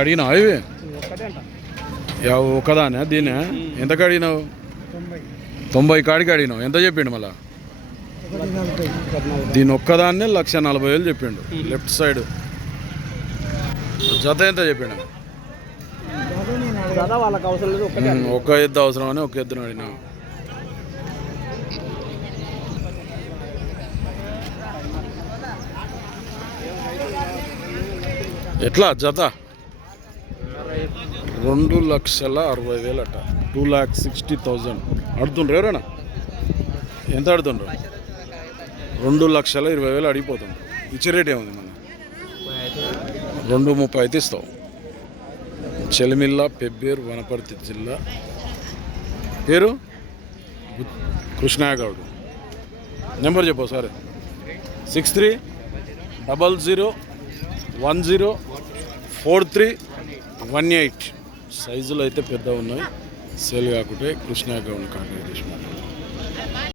అడిగినావు ఇవి ఒక్కదానే దీనే ఎంతకు అడిగినావు? 90 కాడికి అడిగినావు. ఎంత చెప్పిండు మళ్ళా? దీని ఒక్కదాన్నే 1,40,000 చెప్పిండు. లెఫ్ట్ సైడ్ జత ఎంత చెప్పిండు? ఒక ఎద్దు అవసరం అని ఒక ఎద్దును అడిగినావు. ఎట్లా జత? 2,60,000 అట. 2,60,000 అడుతుండ్రు. ఎవరైనా ఎంత అడుతుండ్రు? 2,20,000 అడిగిపోతుండ్రు. ఇచ్చే రేట్ ఏముంది మన? 2,30 అయితే ఇస్తావు. చెలిమిల్ల, పెబ్బేరు, వనపర్తి జిల్లా. పేరు కృష్ణాగౌడ్. నెంబర్ చెప్పు సరే. 6300104318. సైజులు అయితే పెద్ద ఉన్నాయి. సేల్ కాకుంటే కృష్ణాగౌడ్ కాంటాక్ట్ చేసి